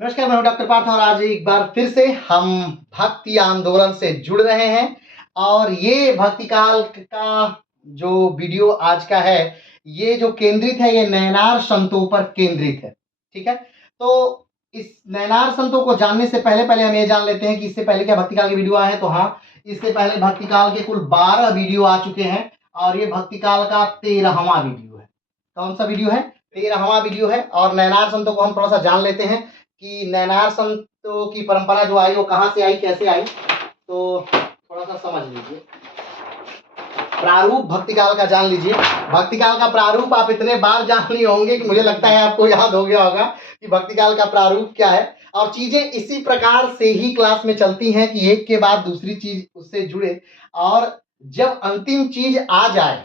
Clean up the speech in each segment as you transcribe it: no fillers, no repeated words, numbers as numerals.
नमस्कार, मैं हूं डॉक्टर पार्थ और आज एक बार फिर से हम भक्ति आंदोलन से जुड़ रहे हैं और ये भक्ति काल का जो वीडियो आज का है, ये जो केंद्रित है, ये नैनार संतों पर केंद्रित है। ठीक है, तो इस नैनार संतों को जानने से पहले हम ये जान लेते हैं कि इससे पहले क्या भक्ति काल के वीडियो आए हैं। तो हाँ, इससे पहले भक्ति काल के कुल 12 वीडियो आ चुके हैं और ये भक्ति काल का 13वां वीडियो है। कौन सा वीडियो है? 13वां वीडियो है। और नैनार संतों को हम थोड़ा सा जान लेते हैं कि नैनार संतों की परंपरा जो आई वो कहाँ से आई, कैसे आई, तो थोड़ा सा समझ लीजिए। प्रारूप भक्ति काल का जान लीजिए। भक्ति काल का प्रारूप आप इतने बार जान लिए होंगे कि मुझे लगता है आपको याद हो गया होगा कि भक्ति काल का प्रारूप क्या है। और चीजें इसी प्रकार से ही क्लास में चलती हैं कि एक के बाद दूसरी चीज उससे जुड़े, और जब अंतिम चीज आ जाए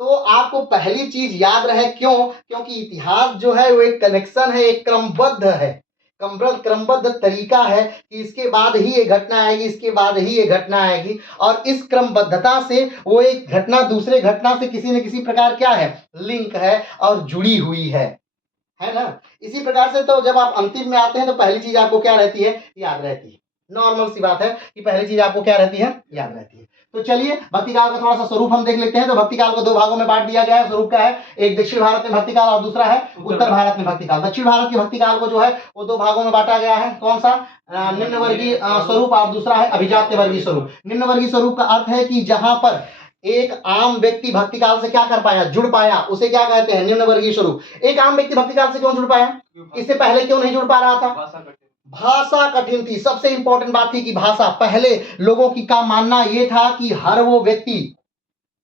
तो आपको पहली चीज याद रहे। क्यों? क्योंकि इतिहास जो है वो एक कनेक्शन है, एक क्रमबद्ध है, क्रमबद्ध तरीका है कि इसके बाद ही ये घटना आएगी, इसके बाद ही ये घटना आएगी, और इस क्रमबद्धता से वो एक घटना दूसरे घटना से किसी न किसी प्रकार क्या है, लिंक है और जुड़ी हुई है ना। इसी प्रकार से तो जब आप अंतिम में आते हैं तो पहली चीज आपको क्या रहती है, याद रहती है। नॉर्मल सी बात है कि पहली चीज आपको क्या रहती है, याद रहती है। तो चलिए भक्ति काल का थोड़ा सा स्वरूप हम देख लेते हैं। तो भक्ति काल को 2 भागों में बांट दिया गया है। स्वरूप क्या है? एक दक्षिण भारत में भक्ति काल और दूसरा है उत्तर भारत में भक्ति काल। दक्षिण भारत की भक्ति काल को जो है वो 2 भागों में बांटा गया है। कौन सा? निम्न वर्गीय स्वरूप और दूसरा है अभिजात्य वर्गीय स्वरूप। निम्न वर्गीय स्वरूप का अर्थ है कि जहां पर एक आम व्यक्ति भक्ति काल से क्या कर पाया, जुड़ पाया, उसे क्या कहते हैं, निम्न वर्गीय स्वरूप। एक आम व्यक्ति भक्ति काल से क्यों जुड़ पाया? इससे पहले क्यों नहीं जुड़ पा रहा था? भाषा कठिन थी। सबसे इंपॉर्टेंट बात थी कि भाषा, पहले लोगों की का मानना यह था कि हर वो व्यक्ति,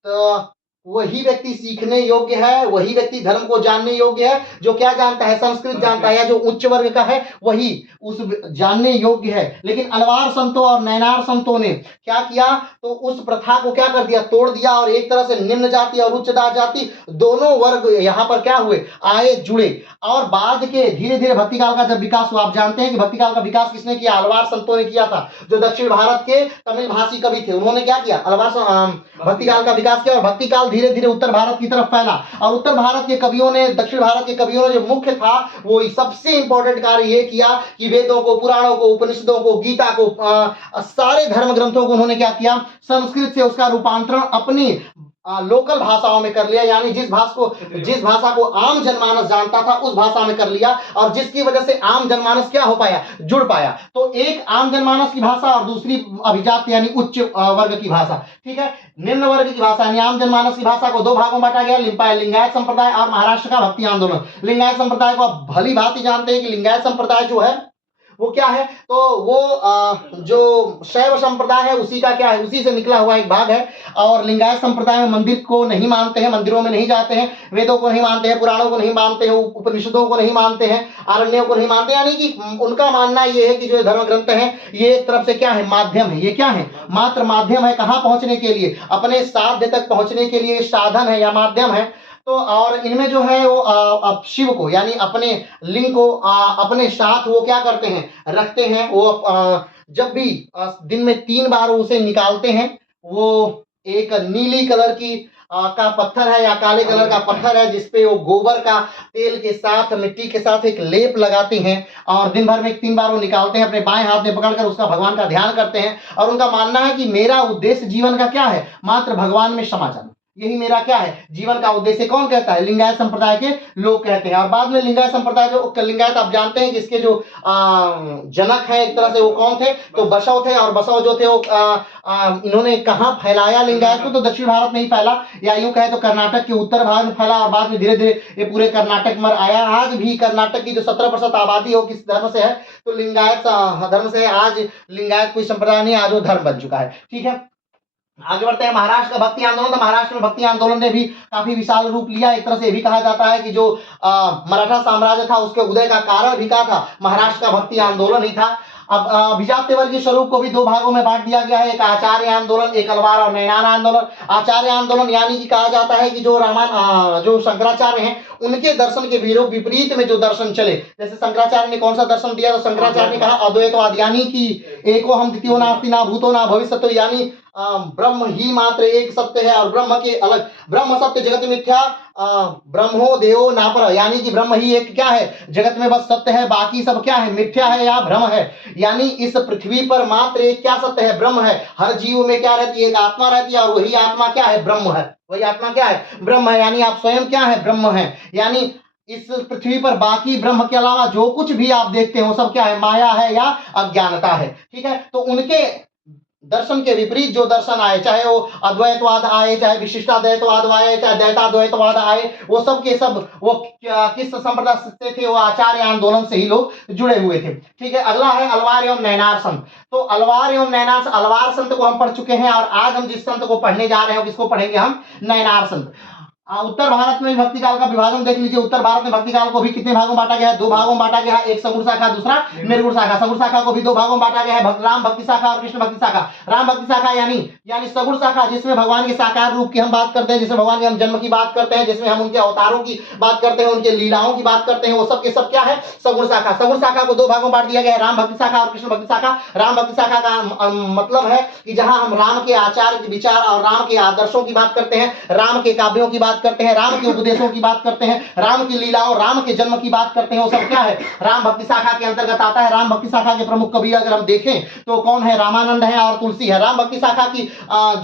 तो वही व्यक्ति सीखने योग्य है, वही व्यक्ति धर्म को जानने योग्य है जो क्या जानता है, संस्कृत जानता है, या जो उच्च वर्ग का है वही उस जानने योग्य है। लेकिन अलवार संतों और नैनार संतों ने क्या किया, तो उस प्रथा को क्या कर दिया, तोड़ दिया, और एक तरह से निम्न जाति और उच्च जाति दोनों वर्ग यहाँ पर क्या हुए, आए, जुड़े। और बाद के धीरे धीरे भक्ति काल का जब विकास हुआ, आप जानते हैं कि भक्ति काल का विकास किसने किया? अलवार संतों ने किया था। जो दक्षिण भारत के तमिल भाषी कवि थे उन्होंने क्या किया, अलवार भक्ति काल का विकास किया। और भक्ति काल धीरे धीरे उत्तर भारत की तरफ फैला, और उत्तर भारत के कवियों ने, दक्षिण भारत के कवियों ने जो मुख्य था वो सबसे इंपॉर्टेंट कार्य ये किया कि वेदों को, पुराणों को, उपनिषदों को, गीता को, सारे धर्म ग्रंथों को उन्होंने क्या किया, संस्कृत से उसका रूपांतरण अपनी लोकल भाषाओं में कर लिया। यानी जिस भाषा को आम जनमानस जानता था उस भाषा में कर लिया, और जिसकी वजह से आम जनमानस क्या हो पाया, जुड़ पाया। तो एक आम जनमानस की भाषा और दूसरी अभिजात यानी उच्च वर्ग की भाषा, ठीक है, निम्न वर्ग की भाषा यानी आम जनमानस की भाषा को 2 भागों में बांटा गया, लिंगायत संप्रदाय और महाराष्ट्र का भक्ति आंदोलन। लिंगायत संप्रदाय को आप भली भांति जानते हैं कि लिंगायत संप्रदाय जो है वो क्या है, तो वो जो शैव संप्रदाय है उसी का क्या है, उसी से निकला हुआ एक भाग है। और लिंगायत संप्रदाय में मंदिर को नहीं मानते हैं, मंदिरों में नहीं जाते हैं, वेदों को नहीं मानते हैं, पुराणों को नहीं मानते हैं, उपनिषदों को नहीं मानते हैं, आरण्यों को नहीं मानते। यानी कि उनका मानना ये है कि जो धर्म ग्रंथ है ये एक तरफ से क्या है, माध्यम है। ये क्या है? मात्र माध्यम है। कहाँ पहुंचने के लिए? अपने साध्य तक पहुंचने के लिए साधन है या माध्यम है। तो और इनमें जो है वो शिव को यानी अपने लिंग को अपने साथ वो क्या करते हैं, रखते हैं। वो जब भी दिन में 3 बार उसे निकालते हैं। वो एक नीली कलर की का पत्थर है या काले कलर का पत्थर है जिसपे वो गोबर का तेल के साथ, मिट्टी के साथ एक लेप लगाते हैं, और दिन भर में 3 बार वो निकालते हैं, अपने बाएं हाथ में पकड़कर उसका भगवान का ध्यान करते हैं। और उनका मानना है कि मेरा उद्देश्य जीवन का क्या है, मात्र भगवान में क्षमा जाना, यही मेरा क्या है, जीवन का उद्देश्य। कौन कहता है? लिंगायत संप्रदाय के लोग कहते हैं। और बाद में लिंगायत संप्रदाय, जो लिंगायत आप जानते हैं कि इसके जो जनक है एक तरह से वो कौन थे, तो बसव थे। और बसव जो थे वो इन्होंने कहाँ फैलाया लिंगायत को, तो दक्षिण भारत में ही फैला, या यूं कहे तो कर्नाटक के उत्तर भाग में फैला, और बाद में धीरे धीरे ये पूरे कर्नाटक में आया। आज भी कर्नाटक की जो 17% आबादी हो किस धर्म से है, तो लिंगायत धर्म से है। आज लिंगायत कोई संप्रदाय नहीं, आज वो धर्म बन चुका है। ठीक है, आगे बढ़ते हैं। महाराष्ट्र का भक्ति आंदोलन। तो महाराष्ट्र में भक्ति आंदोलन ने भी काफी विशाल रूप लिया। एक तरह से भी कहा जाता है कि जो मराठा साम्राज्य था उसके उदय का कारण भी क्या था, महाराष्ट्र का भक्ति आंदोलन ही था। अब अभिजात्य वर्गीय स्वरूप को भी 2 भागों में बांट दिया गया है, एक आचार्य आंदोलन, एक अलवार और नैनार आंदोलन। आचार्य आंदोलन यानी कि कहा जाता है कि जो जो शंकराचार्य हैं उनके दर्शन के विपरीत में जो दर्शन चले। जैसे शंकराचार्य ने कौन सा दर्शन दिया, तो शंकराचार्य ने कहा अद्वैतवाद, यानी कि एको हम द्वितीयो नास्ति ना भूतो ना भविष्यतो, यानी ब्रह्म ही मात्र एक सत्य है और ब्रह्म के अलग, ब्रह्म सत्य जगत मिथ्या, ब्रह्मो देवो नापर, यानी कि ब्रह्म ही एक क्या है, जगत में बस सत्य है, बाकी सब क्या है, मिथ्या है या भ्रम है। यानी इस पृथ्वी पर मात्र एक क्या सत्य है, ब्रह्म है। हर जीव में क्या रहती है, एक आत्मा रहती है और वही आत्मा क्या है, ब्रह्म है। वही आत्मा क्या है, ब्रह्म है। यानी आप स्वयं क्या है, ब्रह्म है। यानी इस पृथ्वी पर बाकी ब्रह्म के अलावा जो कुछ भी आप देखते हो सब क्या है, माया है या अज्ञानता है। ठीक है, तो उनके दर्शन के विपरीत जो दर्शन आए, चाहे वो अद्वैतवाद आए, चाहे विशिष्टाद्वैतवाद आए, चाहे द्वैताद्वैतवाद आए, वो सब के सब वो किस संप्रदाय से थे, वो आचार्य आंदोलन से ही लोग जुड़े हुए थे। ठीक है, अगला है अलवार एवं नैनार संत। तो अलवार एवं नैनार, अलवार संत को हम पढ़ चुके हैं और आज हम जिस संत को पढ़ने जा रहे हैं किसको पढ़ेंगे हम, नैनार संत। उत्तर भारत में भक्ति काल का विभाजन देख लीजिए। उत्तर भारत में भक्ति काल को भी कितने भागों में बांटा गया है, दो भागों में बांटा गया है, एक सगुण शाखा, दूसरा निर्गुण शाखा। सगुण शाखा को भी दो भागों में बांटा गया है, राम भक्ति शाखा और कृष्ण भक्ति शाखा। राम भक्ति शाखा यानी सगुण शाखा जिसमें भगवान के साकार रूप की हम बात करते हैं, जिसमें भगवान के हम जन्म की बात करते हैं, जिसमें हम उनके अवतारों की बात करते हैं, उनके लीलाओं की बात करते हैं, वो सब के सब क्या है, सगुण शाखा। सगुण शाखा को दो भागों में बांट दिया गया है, राम भक्ति शाखा और कृष्ण भक्ति शाखा। राम भक्ति शाखा का मतलब है कि जहां हम राम के आचार विचार और राम के आदर्शों की बात करते हैं, राम के काव्यों की बात करते हैं, राम के उपदेशों की बात करते हैं, राम की लीलाओं, राम के जन्म की बात करते हैं, वो सब क्या है, राम भक्ति शाखा के अंतर्गत आता है। राम भक्ति शाखा के प्रमुख कवि अगर हम देखें तो कौन है, रामानंद है और तुलसी है। राम भक्ति शाखा की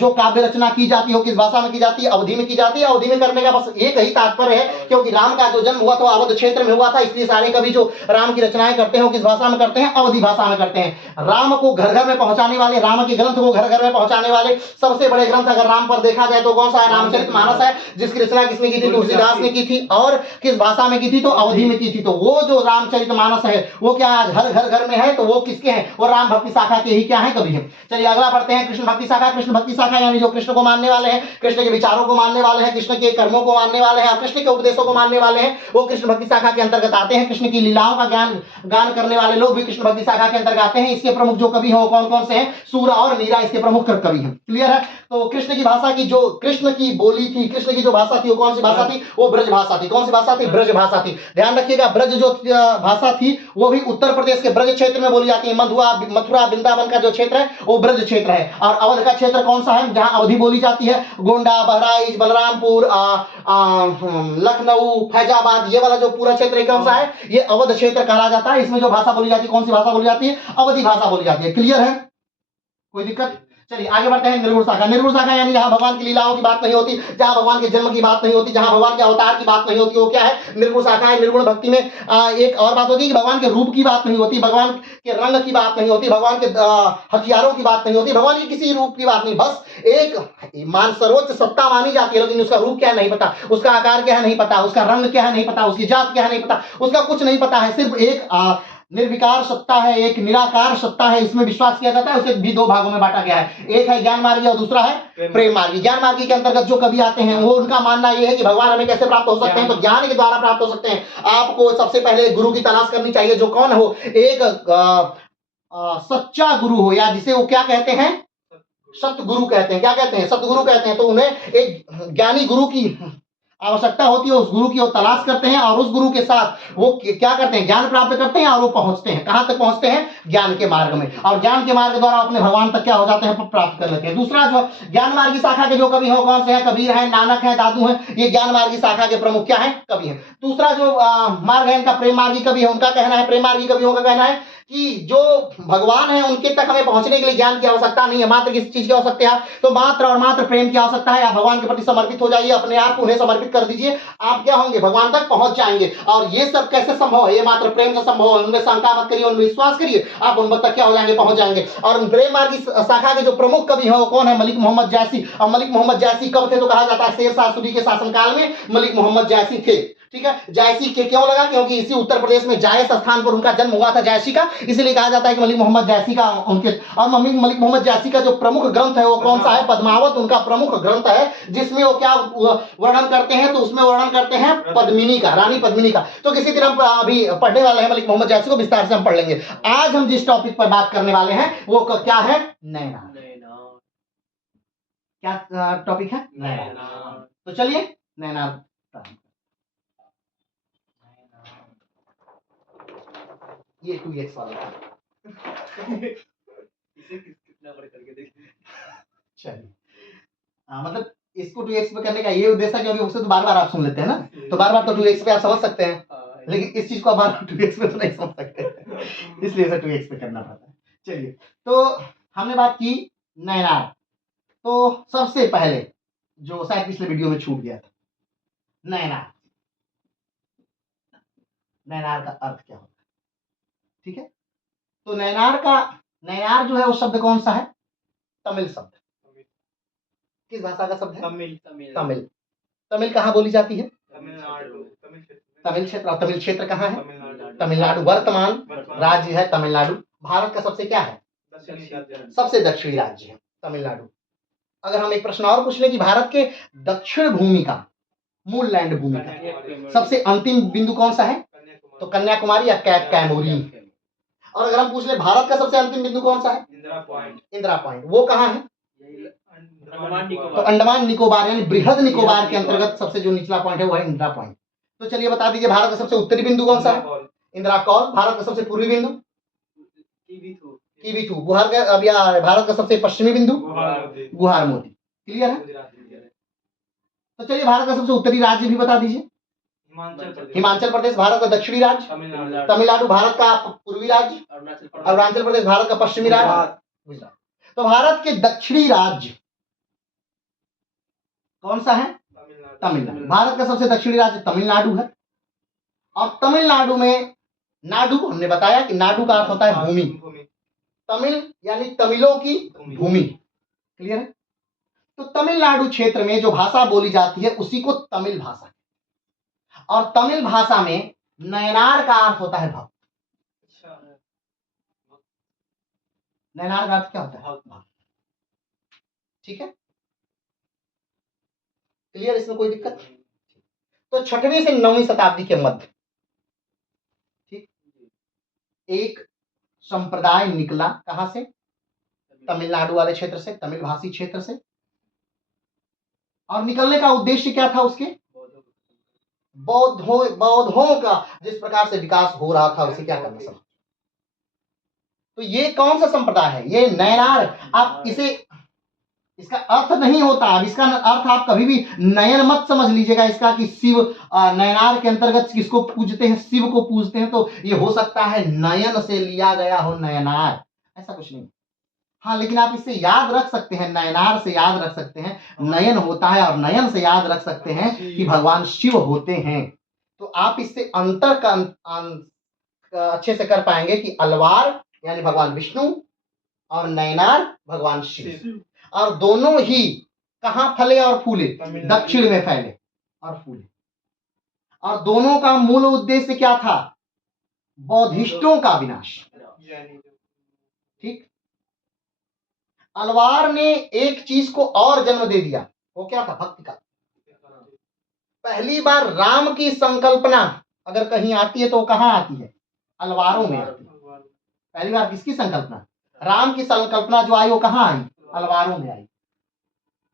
जो काव्य रचना की जाती है, किस भाषा में की जाती है, अवधि में की जाती है। अवधि में करने का बस एक ही तात्पर्य है, क्योंकि राम का जो जन्म हुआ था अवध क्षेत्र में हुआ था, इसलिए सारे कवि जो राम की रचनाएं करते हैं किस भाषा में करते हैं, अवधि भाषा में करते हैं। राम को घर घर में पहुंचाने वाले, राम के ग्रंथ को घर घर में पहुंचाने वाले सबसे बड़े ग्रंथ अगर राम पर देखा जाए तो कौन सा है, रामचरितमानस है, जिसकी रचना किसने की थी, तुलसीदास ने की थी। और किस भाषा में की थी, तो अवधि में की थी। तो वो जो रामचरितमानस है वो क्या आज हर घर घर में है, तो वो किसके हैं, वो राम भक्ति शाखा के ही क्या है, कवि है। चलिए अगला पढ़ते हैं, कृष्ण भक्ति शाखा। कृष्ण भक्ति शाखा यानी जो कृष्ण को मानने वाले हैं, कृष्ण के विचारों को मानने वाले हैं, कृष्ण के कर्मों को मानने वाले हैं, कृष्ण के उपदेशों को मानने वाले हैं, वो कृष्ण भक्ति शाखा के अंतर्गत आते हैं। कृष्ण की लीलाओं का गान करने वाले लोग भी कृष्ण भक्ति शाखा के अंतर्गत आते हैं। इसके प्रमुख जो कवि हैं वो कौन कौन से हैं, सूर और मीरा इसके प्रमुख कवि हैं। क्लियर है। तो कृष्ण की भाषा की जो कृष्ण की बोली थी, कृष्ण की जो भाषा थी वो कौन सी भाषा थी, वो ब्रज भाषा थी। कौन सी भाषा थी, ब्रज भाषा थी। ध्यान रखिएगा, ब्रज जो भाषा थी वो भी उत्तर प्रदेश के ब्रज क्षेत्र में बोली जाती है। मथुरा वृंदावन का जो क्षेत्र है वो ब्रज क्षेत्र है। और अवध का क्षेत्र कौन सा है, जहां अवधि बोली जाती है, गोंडा, बहराइच, बलरामपुर, लखनऊ, फैजाबाद, ये वाला जो पूरा क्षेत्र कौन सा है, ये अवध क्षेत्र कहा जाता है। इसमें जो भाषा बोली जाती है, कौन सी भाषा बोली जाती है, अवधि भाषा बोली जाती है। क्लियर है, कोई दिक्कत। चलिए आगे बढ़ते हैं, निर्गुण शाखा। निर्गुण शाखा यानी जहां भगवान की लीलाओं की बात नहीं होती, जहां भगवान के जन्म की बात नहीं होती, जहां भगवान के अवतार की बात नहीं होती, वो क्या है, निर्गुण शाखा है। निर्गुण भक्ति में एक और बात होती है कि भगवान के रूप की बात नहीं होती, भगवान के रंग की बात नहीं होती, भगवान के हथियारों की बात नहीं होती, भगवान की किसी रूप की बात नहीं, बस एक मान सर्वोच्च सत्ता मानी जाती है, लेकिन उसका रूप क्या है नहीं पता, उसका आकार क्या है नहीं पता, उसका रंग क्या है नहीं पता, उसकी जात क्या है नहीं पता, उसका कुछ नहीं पता है। सिर्फ एक निर्विकार सत्ता है, एक निराकार सत्ता है, इसमें विश्वास किया जाता है। उसे भी दो भागों में बांटा गया है, एक है ज्ञान मार्गी और दूसरा है प्रेम मार्गी। ज्ञान मार्गी के अंतर्गत जो कवि आते हैं वो उनका मानना यह है कि भगवान हमें कैसे प्राप्त हो सकते हैं, तो ज्ञान के द्वारा प्राप्त हो सकते हैं। आपको सबसे पहले गुरु की तलाश करनी चाहिए, जो कौन हो, एक सच्चा गुरु हो, या जिसे वो क्या कहते हैं, सतगुरु कहते हैं। क्या कहते हैं, सतगुरु कहते हैं। तो उन्हें एक ज्ञानी गुरु की आवश्यकता होती है, उस गुरु की वो तलाश करते हैं और उस गुरु के साथ वो क्या करते हैं, ज्ञान प्राप्त करते हैं और वो पहुंचते हैं, कहां तक पहुंचते हैं, ज्ञान के मार्ग में। और ज्ञान के मार्ग द्वारा अपने भगवान तक क्या हो जाते हैं, प्राप्त कर लेते हैं। दूसरा जो ज्ञान मार्गी शाखा के जो कवि हो कौन से हैं, कबीर है, नानक है, दादू है, ये ज्ञान मार्गी शाखा के प्रमुख क्या है, कवि है। दूसरा जो मार्ग है इनका प्रेम मार्गी कवि है। उनका कहना है, प्रेम मार्गी कवियों का कहना है कि जो भगवान है उनके तक हमें पहुंचने के लिए ज्ञान की आवश्यकता नहीं है, मात्र किस चीज की आवश्यकता है, तो मात्र और मात्र प्रेम की आवश्यकता है। आप भगवान के प्रति समर्पित हो जाइए, अपने आप को उन्हें समर्पित कर दीजिए, आप क्या होंगे, भगवान तक पहुंच जाएंगे। और ये सब कैसे संभव है, ये मात्र प्रेम से संभव है। उनमें शंका मत करिए, उनमें विश्वास करिए, आप उन तक क्या हो जाएंगे, पहुंच जाएंगे। और प्रेम मार्गी शाखा के जो प्रमुख कवि है वो कौन है, मलिक मोहम्मद जैसी। और मलिक मोहम्मद जैसी कब थे, तो कहा जाता है शेर शाह सूरी के शासनकाल में मलिक मोहम्मद जैसी थे। ठीक है, जायसी के क्यों लगा, क्योंकि इसी उत्तर प्रदेश में जायस स्थान पर उनका जन्म हुआ था, जायसी का, इसलिए कहा जाता है कि मलिक मोहम्मद जायसी का उनके। और मलिक मोहम्मद जायसी का जो प्रमुख ग्रंथ है वो कौन सा है, पद्मावत उनका प्रमुख ग्रंथ है, जिसमें वो क्या वर्णन करते हैं, तो उसमें वर्णन करते हैं पद्मिनी का, रानी पद्मिनी का। तो किसी दिन हम अभी पढ़ने वाले हैं मलिक मोहम्मद जायसी को, विस्तार से हम पढ़ लेंगे। आज हम जिस टॉपिक पर बात करने वाले हैं वो क्या है, नैना। क्या टॉपिक है, नैना। तो चलिए नैना, ये 2x वाला इसे कितना बड़ा करके देखिए। चलिए, मतलब इसको 2x पे करने का ये उद्देश्य है कि अभी उससे तो बार-बार आप सुन लेते हैं ना, तो बार-बार तो 2x पे आप समझ सकते हैं, लेकिन इस चीज़ को आप बार-बार 2x पे तो नहीं समझ सकते, इसलिए इसे 2x पे करना पड़ता है। चलिए, तो हमने बात की नैनार, तो सबसे पहले जो शायद पिछले वीडियो में छूट गया था, नैनार, नैनार का अर्थ क्या होता है? ठीक है, तो नैनार जो है वो शब्द कौन सा है? तमिल शब्द। किस भाषा का शब्द है? तमिल। तमिल कहाँ बोली जाती है? तमिल क्षेत्र। और तमिल क्षेत्र कहाँ है? तमिलनाडु। वर्तमान राज्य है तमिलनाडु। भारत का सबसे क्या है? सबसे दक्षिणी राज्य है तमिलनाडु। अगर हम एक प्रश्न और पूछ ले कि भारत के दक्षिण भूमि का, मूल लैंड भूमि का सबसे अंतिम बिंदु कौन सा है? तो कन्याकुमारी या कैमूरी। और अगर हम पूछ ले भारत का सबसे अंतिम बिंदु कौन सा है? इंदिरा पॉइंट। वो कहाँ है? तो अंडमान निकोबार यानी बृहद निकोबार के अंतर्गत सबसे जो निचला पॉइंट है वो है इंदिरा पॉइंट। तो चलिए बता दीजिए भारत का सबसे उत्तरी बिंदु कौन सा है? इंदिरा कॉल। भारत का सबसे पूर्वी बिंदु? किवीथू। भारत का सबसे पश्चिमी बिंदु? गुहार मोती। क्लियर है? तो चलिए भारत का सबसे उत्तरी राज्य भी बता दीजिए। हिमाचल प्रदेश। भारत का दक्षिणी राज्य? तमिलनाडु। भारत का पूर्वी राज्य? अरुणाचल प्रदेश। भारत का पश्चिमी राज्य? गुजरात। तो भारत के दक्षिणी राज्य कौन सा है? तमिलनाडु। भारत का सबसे दक्षिणी राज्य तमिलनाडु है। और तमिलनाडु में, नाडु हमने बताया कि नाडु का अर्थ होता है भूमि, तमिल यानी तमिलों की भूमि। क्लियर है? तो तमिलनाडु क्षेत्र में जो भाषा बोली जाती है उसी को तमिल भाषा, और तमिल भाषा में नयनार का अर्थ होता है भक्त। नयनार का अर्थ क्या होता है? ठीक है, क्लियर? इसमें कोई दिक्कत? तो 6वीं से 9वीं शताब्दी के मध्य, ठीक, एक संप्रदाय निकला। कहां से? तमिलनाडु वाले क्षेत्र से, तमिल भाषी क्षेत्र से। और निकलने का उद्देश्य क्या था उसके? बौद्धों का जिस प्रकार से विकास हो रहा था उसे क्या करना सब। तो ये कौन सा संप्रदाय है? ये नयनार। आप इसे, इसका अर्थ नहीं होता, अब इसका अर्थ आप कभी भी नयन मत समझ लीजिएगा इसका कि शिव, नयनार के अंतर्गत किसको पूजते हैं? शिव को पूजते हैं, तो ये हो सकता है नयन से लिया गया हो नयनार, ऐसा कुछ नहीं। हाँ, लेकिन आप इससे याद रख सकते हैं, नयनार से याद रख सकते हैं नयन होता है, और नयन से याद रख सकते हैं कि भगवान शिव होते हैं। तो आप इससे अंतर का अच्छे से कर पाएंगे कि अलवार यानी भगवान विष्णु और नयनार भगवान शिव, और दोनों ही कहां फले और फूले? दक्षिण में फैले और फूले। और दोनों का मूल उद्देश्य क्या था? बौद्धिस्टों का विनाश। ठीक, अलवार ने एक चीज को और जन्म दे दिया, वो क्या था? भक्ति का। पहली बार राम की संकल्पना अगर कहीं आती है तो कहां आती है? अलवारों में आती है। पहली बार किसकी संकल्पना? राम की संकल्पना जो आई वो कहां आई? अलवारों में आई।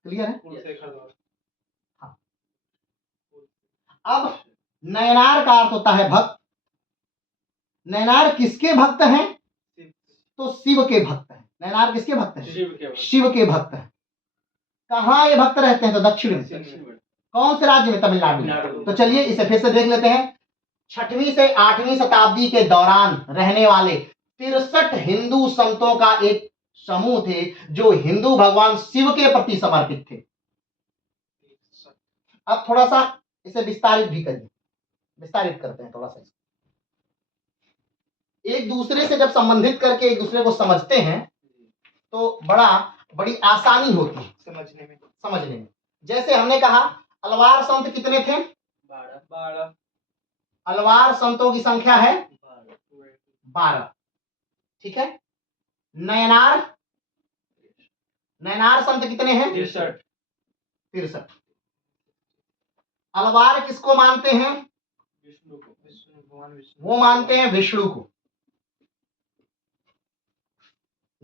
क्लियर है? हाँ। अब नयनार का अर्थ होता है भक्त। नयनार किसके भक्त हैं? तो शिव के भक्त हैं। नयनार किसके भक्त हैं? शिव के भक्त हैं। कहाँ ये भक्त रहते हैं? तो दक्षिण में। कौन से राज्य में? तमिलनाडु। तो चलिए इसे फिर से देख लेते हैं। 6वीं से 8वीं शताब्दी के दौरान रहने वाले 63 हिंदू संतों का एक समूह थे जो हिंदू भगवान शिव के प्रति समर्पित थे। अब थोड़ा सा इसे विस्तारित भी करिए, विस्तारित करते हैं थोड़ा सा। एक दूसरे से जब संबंधित करके एक दूसरे को समझते हैं तो बड़ी आसानी होती है समझने में। जैसे हमने कहा अलवार संत कितने थे? 12। अलवार संतों की संख्या है 12। ठीक है। नयनार संत कितने हैं? 63। अलवार किसको मानते हैं? वो मानते हैं विष्णु को।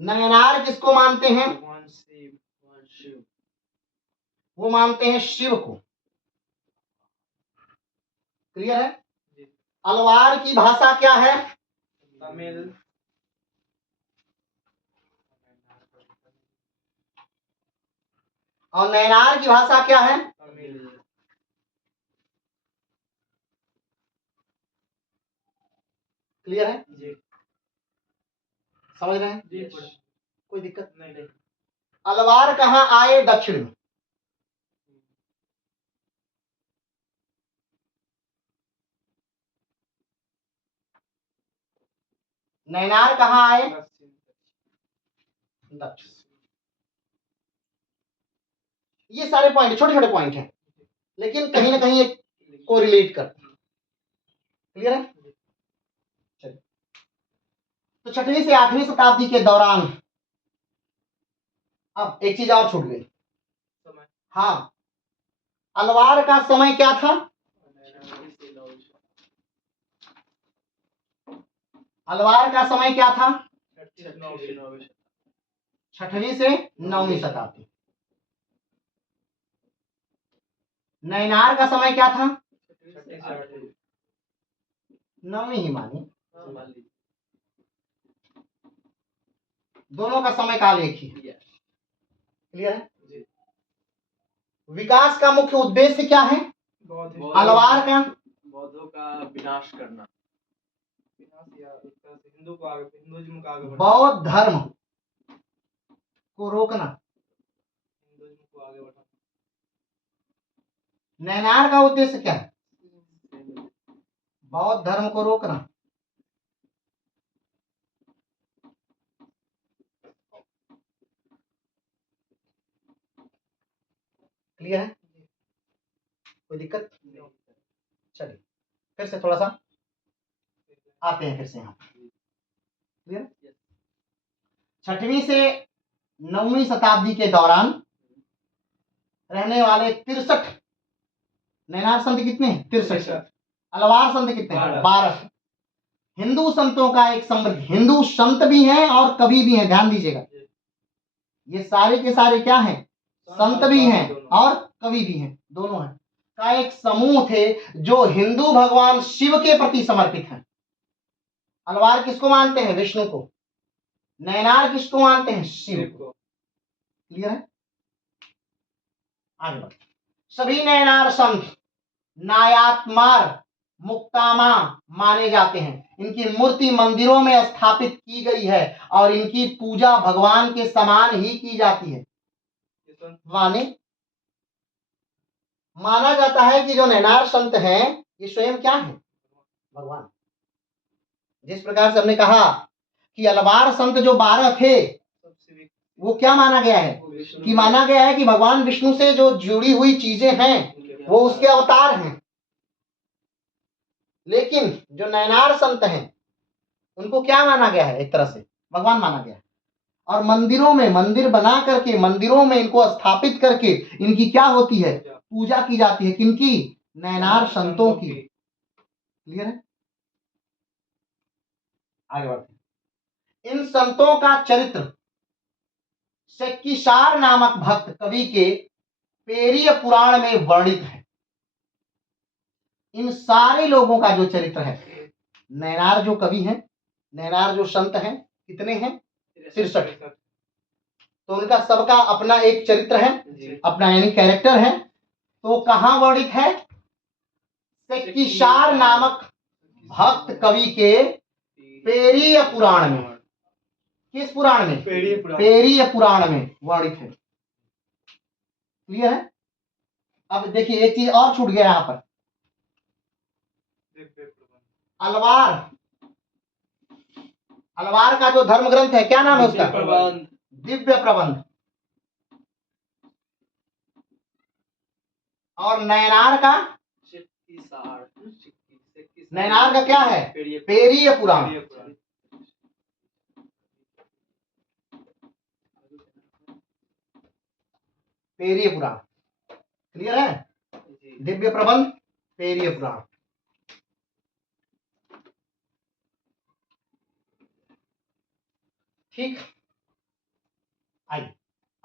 नयनार किसको मानते हैं? वो मानते हैं शिव को। क्लियर है? अलवार की भाषा क्या है? तमिल। और नैनार की भाषा क्या है? क्लियर है? समझ रहे हैं? कोई दिक्कत नहीं। अलवार कहाँ आए? दक्षिण में। नैनार कहाँ आए? दक्षिण। ये सारे पॉइंट छोटे छोटे पॉइंट हैं, लेकिन कहीं ना कहीं एक को रिलेट करते हैं। क्लियर है? चलिए, तो 6वीं से 8वीं शताब्दी के दौरान अब एक चीज और छूट गई। हाँ, अलवार का समय क्या था? अलवार का समय क्या था? 6वीं से 9वीं शताब्दी। नैनार का समय क्या था? 9वीं ही मानी। दोनों का समय काल एक ही है। क्लियर है? विकास का मुख्य उद्देश्य क्या है? अलवार का बौद्धों का विनाश करना, हिंदुइज्म को आगे बढ़ाना, बौद्ध धर्म को रोकना। हिंदुइज्म को आगे बढ़ाना। नैनार का उद्देश्य क्या है? बौद्ध धर्म को रोकना। क्लियर है? कोई दिक्कत? चलिए फिर से थोड़ा सा आते हैं फिर से यहाँ। क्लियर? 6वीं से 9वीं शताब्दी के दौरान रहने वाले 63 नैनार संत कितने हैं? 63। अलवार संत कितने हैं? 12। हिंदू संतों का एक समृद्ध, हिंदू संत भी हैं और कवि भी हैं, ध्यान दीजिएगा। ये सारे के सारे क्या हैं? संत भी हैं और कवि भी हैं, दोनों हैं, का एक समूह थे जो हिंदू भगवान शिव के प्रति समर्पित हैं। अलवार किसको मानते हैं? विष्णु को। नैनार किसको मानते हैं? शिव को। क्लियर है? आगे बढ़ते। सभी नैनार संत नायात्मार मुक्तामा माने जाते हैं। इनकी मूर्ति मंदिरों में स्थापित की गई है और इनकी पूजा भगवान के समान ही की जाती है। माने माना जाता है कि जो नैनार संत हैं ये स्वयं क्या है? भगवान। जिस प्रकार से हमने कहा कि अलवार संत जो 12 थे वो क्या माना गया है? कि माना गया है कि भगवान विष्णु से जो जुड़ी हुई चीजें हैं वो उसके अवतार हैं। लेकिन जो नैनार संत हैं उनको क्या माना गया है? एक तरह से भगवान माना गया है। और मंदिरों में, मंदिर बना करके मंदिरों में इनको स्थापित करके इनकी क्या होती है? पूजा की जाती है। किनकी? नैनार संतों की। क्लियर है? आगे बढ़ते हैं। इन संतों का चरित्र शक्तिसार नामक भक्त कवि के पेरिय पुराण में वर्णित है। इन सारे लोगों का जो चरित्र है, नैनार जो कवि हैं, नैनार जो संत हैं, कितने हैं? 63। तो उनका सबका अपना एक चरित्र है, अपना यानी कैरेक्टर है। तो कहां वर्णित है? शक्तिसार नामक भक्त कवि के पेरिय पुराण में। किस पुराण में? पेरिय पुराण में वर्णित है। क्लियर है? अब देखिए एक चीज और छूट गया यहां पर। अलवार, अलवार का जो धर्म ग्रंथ है क्या नाम है उसका? दिव्य प्रबंध। और नैनार का? नैनार का क्या है? पेरिय पुराण। पेरिय पुराण। क्लियर है? दिव्य प्रबंध, पेरिय पुराण। ठीक, आइए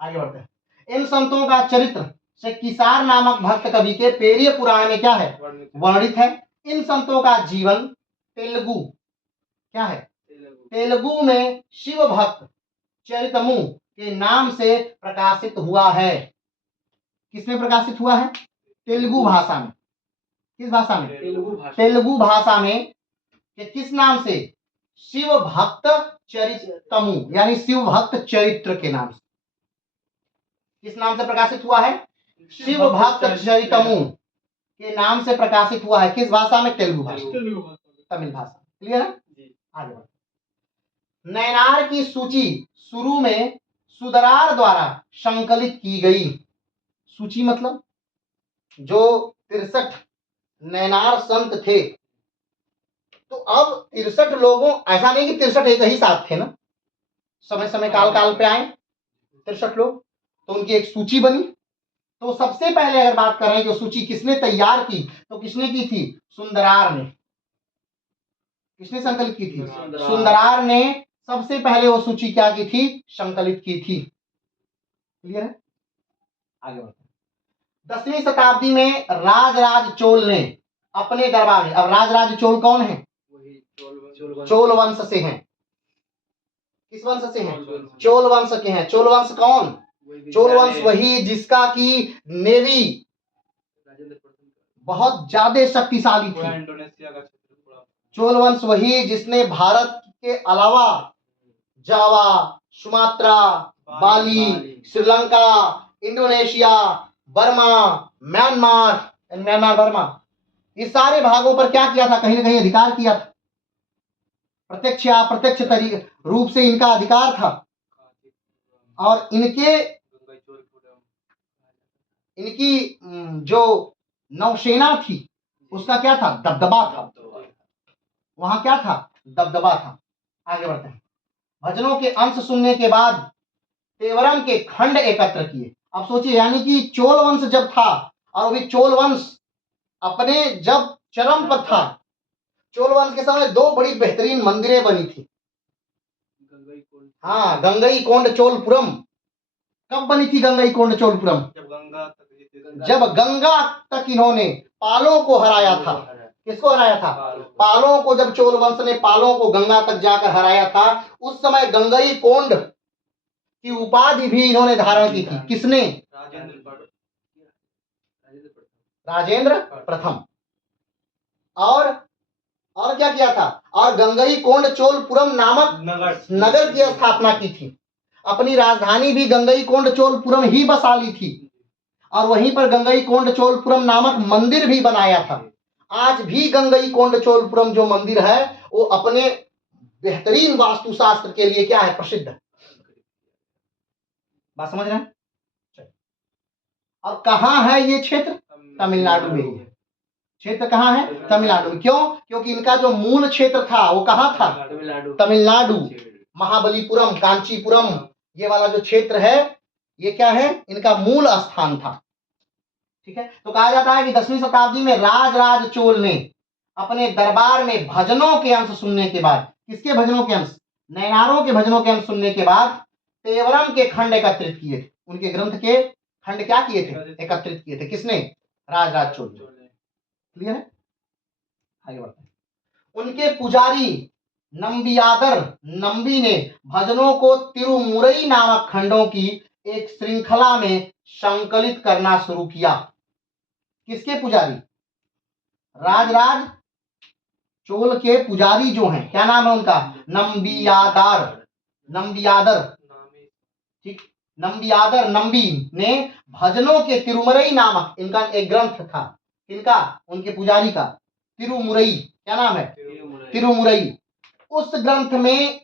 आगे बढ़ते हैं। इन संतों का चरित्र शक्तिसार नामक भक्त कवि के पेरिय पुराण में क्या है? वर्णित है। इन संतों का जीवन तेलुगु, क्या है? तेलुगु में शिव भक्त चरितमु के नाम से प्रकाशित हुआ है। किसमें प्रकाशित हुआ है? तेलुगु भाषा में। किस भाषा में? तेलुगु भाषा। तेलुगु भाषा में। किस नाम से? शिव भक्त चरितमु, यानी शिव भक्त चरित्र के नाम से। किस नाम से प्रकाशित हुआ है? शिव भक्त चरितमु के नाम से प्रकाशित हुआ है। किस भाषा में? तेलुगु भाषा, तमिल भाषा। क्लियर है? आगे बढ़ते। नैनार की सूची शुरू में सुदरार द्वारा संकलित की गई। सूची मतलब जो 63 नैनार संत थे, तो अब 63 लोगों, ऐसा नहीं कि 63 एक ही साथ थे ना, समय समय काल काल पे आए 63 लोग, तो उनकी एक सूची बनी। तो सबसे पहले अगर बात कर रहे हैं जो सूची किसने तैयार की, तो किसने की थी? सुंदरार ने। किसने संकलित की थी? सुंदरार ने सबसे पहले वो सूची क्या की थी? संकलित की थी। क्लियर है? आगे बढ़ते हैं। 10वीं शताब्दी में राजराज चोल ने अपने दरबार में, अब राजराज चोल कौन है? चोल वंश से हैं। किस वंश से हैं? चोल वंश के हैं। चोल वंश कौन? चोल वंश वही जिसका की नेवी बहुत ज्यादा शक्तिशाली थी। इंडोनेशिया का क्षेत्र। चोल वंश वही जिसने भारत के अलावा जावा, सुमात्रा, बाली, Sri Lanka, Indonesia, Burma, Myanmar Burma, इस सारे भागों पर क्या किया था? कहीं ना कहीं अधिकार किया था। प्रत्यक्ष या अप्रत्यक्ष तरीके रूप से इनका अधिकार था। और इनकी जो नौसेना थी उसका क्या था? दबदबा था। वहां क्या था? दबदबा था। आगे बढ़ते हैं। भजनों के अंश सुनने के बाद तेवरम के खंड एकत्र किए। अब सोचिए, यानी कि चोल वंश जब था, और अभी चोल वंश अपने जब चरम पर था, चोल वंश के समय 2 बड़ी बेहतरीन मंदिरें बनी थी। हाँ, गंगईकोंड चोलपुरम। कब बनी थी गंगईकोंड चोलपुरम? जब गंगा तक इन्होंने पालों को हराया था। किसको हराया था? पालों को। जब चोल वंश ने पालों को गंगा तक जाकर हराया था, उस समय गंगईकोंड की उपाधि भी इन्होंने धारण की थी। किसने? राजेंद्र प्रथम। और क्या किया था? और गंगईकोंड चोलपुरम नामक नगर की स्थापना की थी। अपनी राजधानी भी गंगईकोंड चोलपुरम ही बसा ली थी, और वहीं पर गंगईकोंड चोलपुरम नामक मंदिर भी बनाया था। आज भी गंगईकोंड चोलपुरम जो मंदिर है वो अपने बेहतरीन वास्तुशास्त्र के लिए क्या है? प्रसिद्ध है। बात समझ रहे हैं? और कहाँ है ये क्षेत्र? तमिलनाडु में ही है। क्षेत्र कहाँ है? तमिलनाडु में। क्यों? क्योंकि इनका जो मूल क्षेत्र था वो कहाँ था? तमिलनाडु। महाबलीपुरम, कांचीपुरम, ये वाला जो क्षेत्र है ये क्या है? इनका मूल स्थान था। ठीक है? तो कहा जाता है कि 10वीं शताब्दी में राजराज चोल ने अपने दरबार में भजनों के अंश सुनने के बाद, किसके भजनों के अंश? नैनारों के भजनों के अंश सुनने के बाद तेवरम के खंड एकत्रित किए थे। उनके ग्रंथ के खंड क्या किए थे? एकत्रित किए थे। किसने? राजराज चोल ने। क्लियर है? आगे बढ़ते हैं। उनके पुजारी नंबियादर नंबी ने भजनों को तिरुमुरई नामक खंडों की एक श्रृंखला में संकलित करना शुरू किया। किसके पुजारी? राजराज चोल के पुजारी जो हैं, क्या नाम है उनका? नंबियादर। ठीक, नंबियादर नंबी ने भजनों के तिरुमुरई नामक, इनका एक ग्रंथ था। इनका, उनके पुजारी का, तिरुमुरई। क्या नाम है? तिरुमुरई। उस ग्रंथ में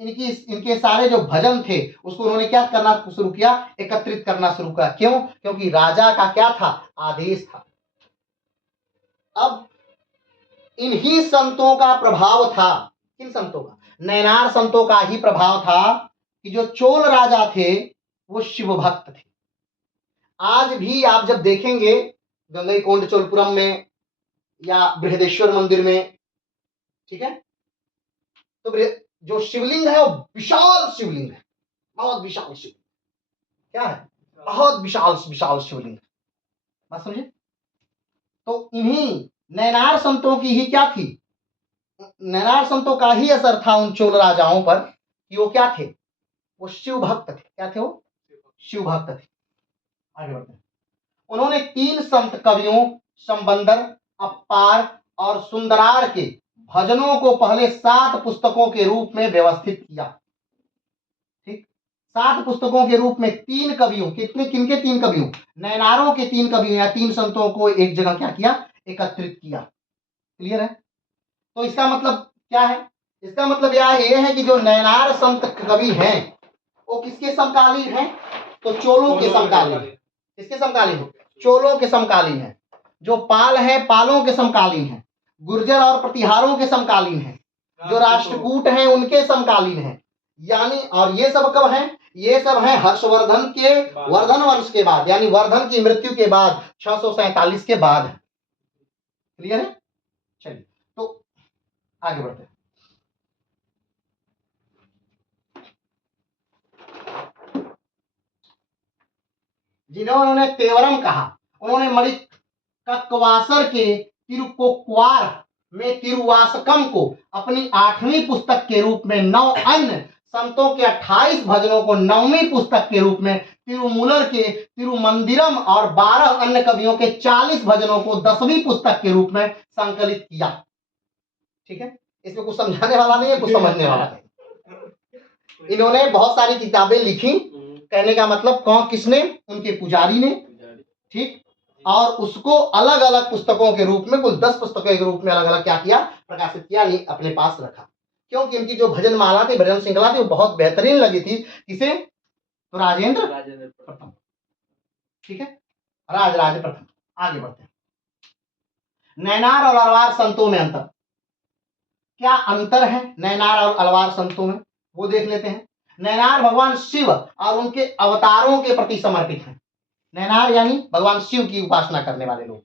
इनके सारे जो भजन थे उसको उन्होंने क्या करना शुरू किया? एकत्रित करना शुरू किया। क्यों? क्योंकि राजा का क्या था? आदेश था। अब इन्हीं संतों का प्रभाव था। किन संतों का? नैनार संतों का ही प्रभाव था कि जो चोल राजा थे वो शिव भक्त थे। आज भी आप जब देखेंगे गंगईकोंड चोलपुरम में या बृहदेश्वर मंदिर में, ठीक है, तो जो शिवलिंग है वो विशाल शिवलिंग है। बहुत विशाल शिवलिंग। क्या है? बहुत विशाल शिवलिंग। बात समझे? तो इन्हीं नैनार संतों की ही क्या थी? नैनार संतों का ही असर था उन चोल राजाओं पर कि वो क्या थे? वो शिव भक्त थे। क्या थे वो? शिव भक्त थे। आगे बढ़ते हैं। उन्होंने 3 संत कवियों संबंदर, अप्पार और सुंदरार के भजनों को पहले 7 पुस्तकों के रूप में व्यवस्थित किया। ठीक, 7 पुस्तकों के रूप में 3 कवियों, किनके 3 कवियों? नैनारों के 3 कवियों या 3 संतों को एक जगह क्या किया? एकत्रित किया। क्लियर है? तो इसका मतलब क्या है? इसका मतलब यह है कि जो नैनार संत कवि हैं वो किसके समकालीन हैं? तो चोलों के समकालीन। किसके समकालीन है? चोलों के समकालीन है। जो पाल है पालों के समकालीन है। गुर्जर और प्रतिहारों के समकालीन है। जो राष्ट्रकूट हैं उनके समकालीन है। यानी और ये सब कब है? ये सब है हर्षवर्धन के वर्धन वंश के बाद, यानी वर्धन की मृत्यु के बाद 647 के बाद। क्लियर है? चलिए तो आगे बढ़ते हैं। जिन्होंने तेवरम कहा, उन्होंने मणिकवासर के तिरुकोक्वार में तिरुवासकम को अपनी 8वीं पुस्तक के रूप में, 9 अन्य संतों के 28 भजनों को 9वीं पुस्तक के रूप में, तिरुमूलर के तिरुमंदिरम और 12 अन्य कवियों के 40 भजनों को 10वीं पुस्तक के रूप में संकलित किया। ठीक है, इसमें कुछ समझाने वाला नहीं है, कुछ समझने वाला है। इन्होंने बहुत सारी किताबें लिखी, कहने का मतलब कौन, किसने? उनके पुजारी ने। ठीक, और उसको अलग अलग पुस्तकों के रूप में, कुल 10 पुस्तकों के रूप में अलग अलग क्या किया? प्रकाशित किया, अपने पास रखा। क्योंकि इनकी जो भजन माला थी, भजन श्रृंखला थी, वो बहुत बेहतरीन लगी थी। किसे? तो राजेंद्र प्रथम। ठीक है, राज प्रथम। आगे बढ़ते हैं। नैनार और अलवार संतों में अंतर। क्या अंतर है नैनार और अलवार संतों में? वो देख लेते हैं। नैनार भगवान शिव और उनके अवतारों के प्रति समर्पित हैं। नैनार यानी भगवान शिव की उपासना करने वाले लोग।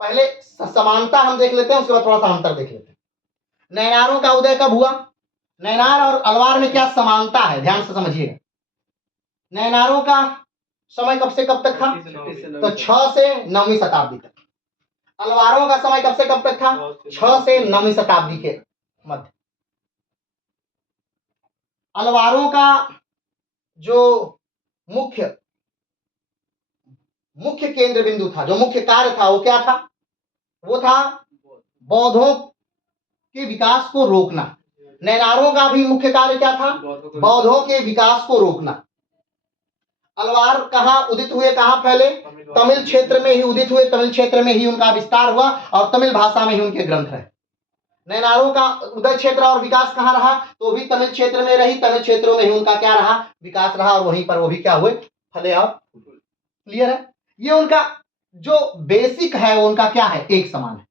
पहले समानता हम देख लेते हैं, उसके बाद थोड़ा सा अंतर देख लेते हैं। नैनारों का उदय कब हुआ? नैनार और अलवार में क्या समानता है, ध्यान से समझिएगा। नैनारों का समय कब से कब तक था? तो 6 से 9वीं शताब्दी तक। अलवारों का समय कब से कब तक था? 6 से 9वीं शताब्दी के मध्य। अलवारों का जो मुख्य केंद्र बिंदु था, जो मुख्य कार्य था, वो क्या था? वो था बौद्धों के विकास को रोकना। नैनारों का भी मुख्य कार्य क्या था? बौद्धों के विकास को रोकना। अलवार कहाँ उदित हुए, कहाँ फैले? तमिल क्षेत्र में ही उदित हुए, तमिल क्षेत्र में ही उनका विस्तार हुआ और तमिल भाषा में ही उनके ग्रंथ है। नैनारों का उदय क्षेत्र और विकास कहाँ रहा? तो भी तमिल क्षेत्र में रही, तमिल क्षेत्रों में ही उनका क्या रहा? विकास रहा, और वहीं पर वो भी क्या हुए? फले और। क्लियर है? ये उनका जो बेसिक है वो उनका क्या है? एक समान है।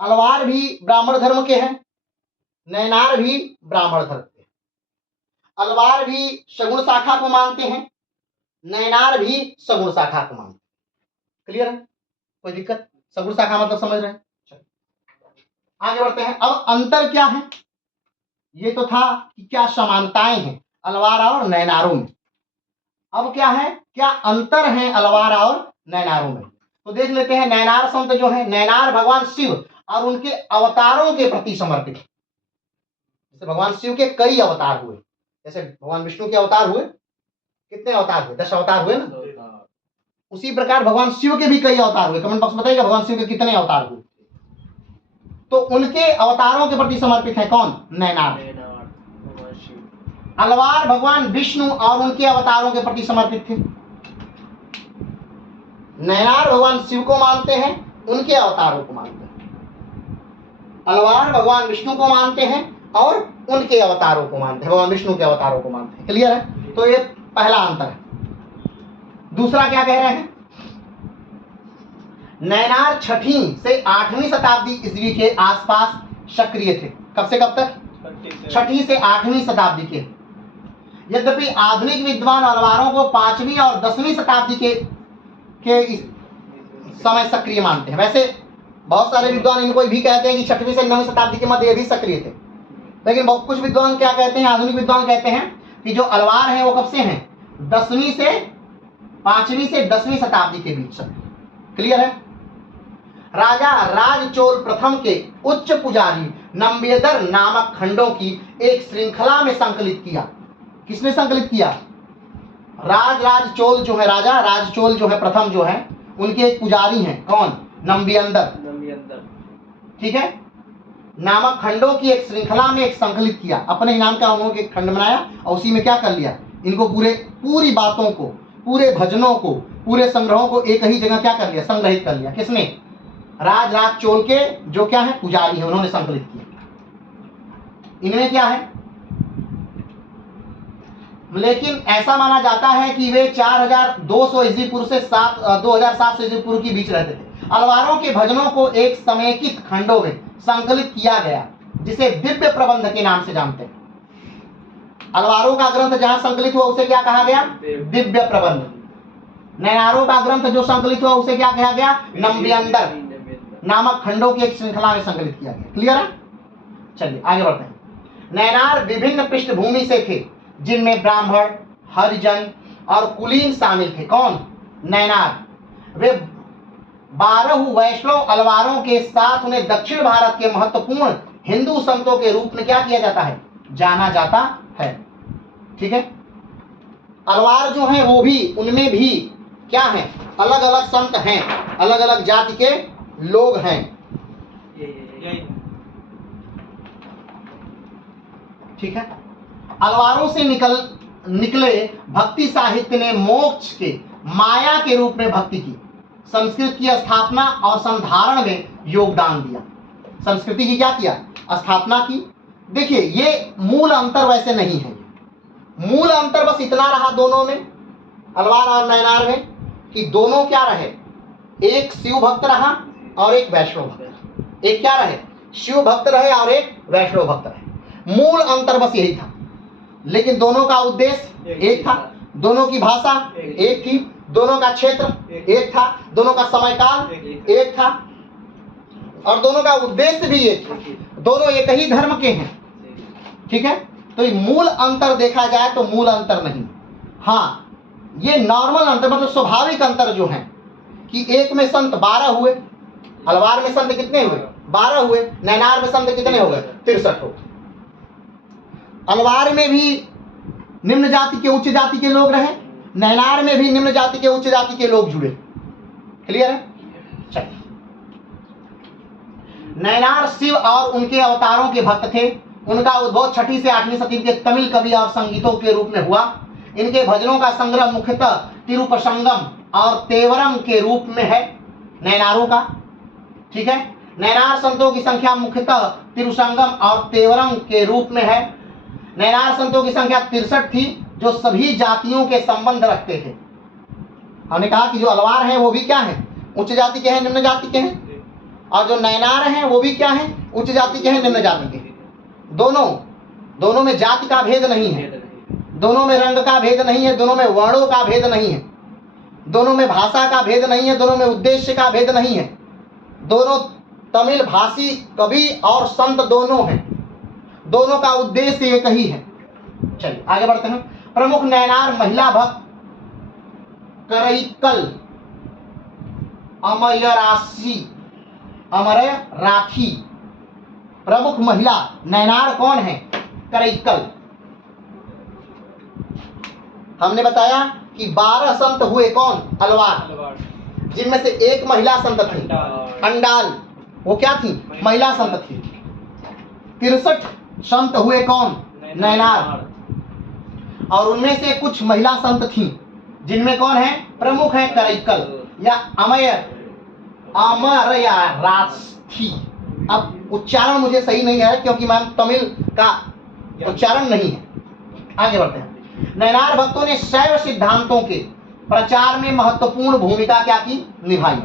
अलवार भी ब्राह्मण धर्म के हैं, नैनार भी ब्राह्मण धर्म के। अलवार भी सगुण शाखा को मानते हैं, नैनार भी सगुण शाखा को मानते हैं। क्लियर है? कोई दिक्कत? सगुण शाखा मतलब समझ रहे हैं? आगे बढ़ते हैं। अब अंतर क्या है? ये तो था कि क्या समानताएं हैं अलवार और नैनारों में। अब क्या है, क्या अंतर है अलवार और नैनारों में? तो देख लेते हैं। नैनार संत जो है, नैनार भगवान शिव और उनके अवतारों के प्रति समर्पित। जैसे भगवान शिव के कई अवतार हुए, जैसे भगवान विष्णु के अवतार हुए, कितने अवतार हुए? 10 अवतार हुए ना। उसी प्रकार भगवान शिव के भी कई अवतार हुए। कमेंट बॉक्स में बताइएगा भगवान शिव के कितने अवतार हुए। तो उनके अवतारों के प्रति समर्पित है कौन? नैनार। अलवार भगवान विष्णु और उनके अवतारों के प्रति समर्पित थे। नैनार भगवान शिव को मानते हैं, उनके अवतारों को मानते हैं। अलवार भगवान विष्णु को मानते हैं और उनके अवतारों को मानते हैं, भगवान विष्णु के अवतारों को मानते हैं। क्लियर है? तो ये पहला अंतर है। दूसरा क्या कह रहे हैं? नैनार 6वीं से 8वीं शताब्दी ईस्वी के आसपास सक्रिय थे। कब से कब तक? 6वीं से 8वीं शताब्दी के। यद्यपि आधुनिक विद्वान अलवारों को 5वीं और 10वीं शताब्दी के समय सक्रिय मानते हैं। वैसे बहुत सारे विद्वान इनको भी कहते हैं कि 6वीं से 9वीं शताब्दी के मध्य ये भी सक्रिय थे, लेकिन बहुत कुछ विद्वान क्या कहते हैं, आधुनिक विद्वान कहते हैं कि जो अलवार हैं वो कब से हैं? 5वीं से 10वीं शताब्दी के बीच। क्लियर है? राजा राजचोल प्रथम के उच्च पुजारी नंबेदर नामक खंडों की एक श्रृंखला में संकलित किया। किसने संकलित किया? राज चोल जो है, राजा राज चोल जो है प्रथम जो है, उनके एक पुजारी हैं, कौन? नम्बियंदर, ठीक है, नामक खंडों की एक श्रृंखला में एक संकलित किया। अपने ही नाम का उन्होंने एक खंड बनाया और उसी में क्या कर लिया, इनको पूरी बातों को, पूरे भजनों को, पूरे संग्रहों को एक ही जगह क्या कर लिया, संग्रहित कर लिया। किसने? राज चोल के जो क्या है, पुजारी है, उन्होंने संकलित किया। इनमें क्या है, लेकिन ऐसा माना जाता है कि वे 4200 ईस्वी पूर्व से 2700 ईस्वी पूर्व के बीच रहते थे। अलवारों के भजनों को एक समेकित खंडों में संकलित किया गया, जिसे दिव्य प्रबंध के नाम से जानते हैं। अलवारों का ग्रंथ जहां संकलित हुआ उसे क्या कहा गया? दिव्य प्रबंध। नैनारों का ग्रंथ जो संकलित हुआ उसे क्या कहा गया? नम्बियंदर नामक खंडों की एक श्रृंखला में संकलित किया गया। क्लियर है? चलिए आगे बढ़ते हैं। नैनार विभिन्न पृष्ठभूमि से थे, जिनमें ब्राह्मण, हरिजन और कुलीन शामिल थे। कौन? नैनार। वे 12 वैष्णव अलवारों के साथ उन्हें दक्षिण भारत के महत्वपूर्ण हिंदू संतों के रूप में क्या किया जाता है? जाना जाता है। ठीक है, अलवार जो है वो भी, उनमें भी क्या है? अलग अलग संत हैं, अलग अलग जाति के लोग हैं। ठीक है, अलवारों से निकले भक्ति साहित्य ने मोक्ष के माया के रूप में भक्ति की, संस्कृत की स्थापना और संधारण में योगदान दिया। संस्कृति की क्या किया? स्थापना की। देखिए ये मूल अंतर वैसे नहीं है, मूल अंतर बस इतना रहा दोनों में, अलवार और नैनार में, कि दोनों क्या रहे? एक शिव भक्त रहा और एक वैष्णव भक्त। एक क्या रहे? शिव भक्त रहे और एक वैष्णव भक्त रहे। मूल अंतर बस यही था, लेकिन दोनों का उद्देश्य एक था, दोनों की भाषा एक थी, दोनों का क्षेत्र एक था, दोनों का समय काल एक था और दोनों का उद्देश्य भी एक था। दोनों एक ही धर्म के हैं। ठीक है, तो ये मूल अंतर देखा जाए तो मूल अंतर नहीं। हाँ, ये नॉर्मल अंतर मतलब स्वाभाविक अंतर जो है कि एक में संत 12 हुए, अलवार में संत कितने हुए? 12 हुए। नैनार में संत कितने हो गए? 63 हो। अलवार में भी निम्न जाति के उच्च जाति के लोग रहे, नैनार में भी निम्न जाति के उच्च जाति के लोग जुड़े। क्लियर है? चलिए, नैनार शिव और उनके अवतारों के भक्त थे। उनका उद्भव 6वीं से 8वीं शताब्दी के तमिल कवि और संगीतों के रूप में हुआ। इनके भजनों का संग्रह मुख्यतः तिरुपसंगम और तेवरम के रूप में है, नैनारों का। ठीक है, नैनार संतों की संख्या मुख्यतः तिरुसंगम और तेवरम के रूप में है। नैनार संतों की संख्या 63 थी, जो सभी जातियों के संबंध रखते थे। हमने कहा कि जो अलवार हैं वो भी क्या है? उच्च जाति के हैं, निम्न जाति के हैं, और जो नैनार हैं वो भी क्या है? उच्च जाति के हैं, निम्न जाति के हैं। दोनों में जाति का भेद नहीं है, दोनों में रंग का भेद नहीं है, दोनों में वर्णों का भेद नहीं है, दोनों में भाषा का भेद नहीं है, दोनों में उद्देश्य का भेद नहीं है। दोनों तमिल भाषी कवि और संत दोनों हैं, दोनों का उद्देश्य एक ही है। चलिए आगे बढ़ते हैं। प्रमुख नैनार महिला भक्त करईकल अमरराखी। प्रमुख महिला नैनार कौन है? करईकल। हमने बताया कि 12 संत हुए, कौन? अलवार, जिनमें से एक महिला संत थी, अंडाल। वो क्या थी? महिला संत थी। 63 संत हुए, कौन? नैनार, और उनमें से कुछ महिला संत थी, जिनमें कौन है? प्रमुख है करईकल या अमरराखी। अब उच्चारण मुझे सही नहीं है क्योंकि मैम तमिल का उच्चारण नहीं है। आगे बढ़ते हैं। नैनार भक्तों ने शैव सिद्धांतों के प्रचार में महत्वपूर्ण भूमिका क्या की? निभाई।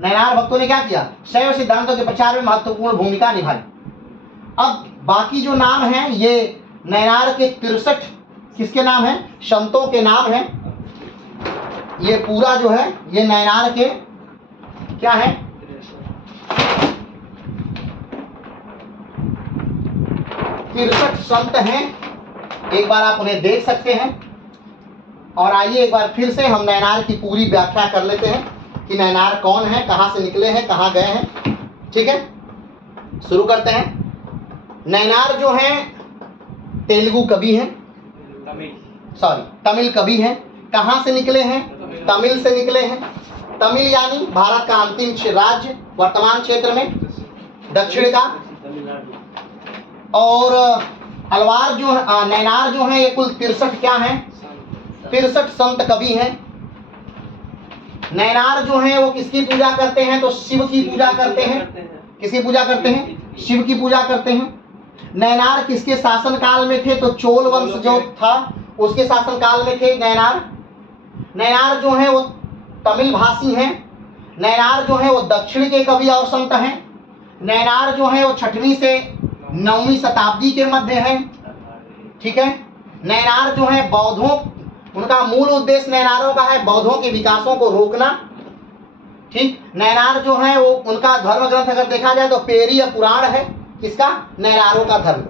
नैनार भक्तों ने क्या किया? शैव सिद्धांतों के प्रचार में महत्वपूर्ण भूमिका निभाई। अब बाकी जो नाम हैं ये नैनार के 63 किसके नाम हैं? संतों के नाम हैं। ये पूरा जो है ये नैनार के क्या है? 63 संत हैं। एक बार आप उन्हें देख सकते हैं। और आइए एक बार फिर से हम नैनार की पूरी व्याख्या कर लेते हैं कि नैनार कौन है, कहाँ से निकले हैं, कहाँ गए हैं। ठीक है, शुरू करते हैं। नैनार जो हैं तेलुगु कवि हैं, सॉरी तमिल कवि हैं। कहाँ से निकले हैं? तमिल से निकले हैं। तमिल यानी भारत का अंतिम राज्य वर्तमान क्षेत्र में दक्षिण का। और अलवार जो है, नैनार जो है, ये कुल 63 क्या हैं? 63 संत कवि हैं। नैनार जो है वो किसकी पूजा करते हैं? तो शिव की पूजा करते हैं। किसकी पूजा करते हैं? शिव की पूजा करते हैं। नैनार किसके शासन काल में थे? तो चोल वंश जो था उसके शासन काल में थे नैनार। नैनार जो है वो तमिल भाषी हैं। नैनार जो है वो दक्षिण के कवि और संत हैं। नैनार जो है वो 6वीं से 9वीं शताब्दी के मध्य है। ठीक है। नैनार जो है बौद्धों, उनका मूल उद्देश्य नैनारों का है बौद्धों के विकासों को रोकना। ठीक। नैनार जो है वो उनका धर्म ग्रंथ अगर देखा जाए तो पेरिय पुराण है। किसका? नैनारों का धर्म।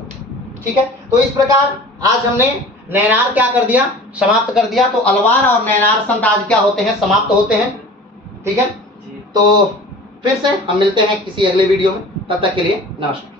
ठीक है। तो इस प्रकार आज हमने नैनार क्या कर दिया? समाप्त कर दिया। तो अलवार और नैनार संत आज क्या होते हैं? समाप्त होते हैं। ठीक है। तो फिर से हम मिलते हैं किसी अगले वीडियो में। तब तक के लिए नमस्कार।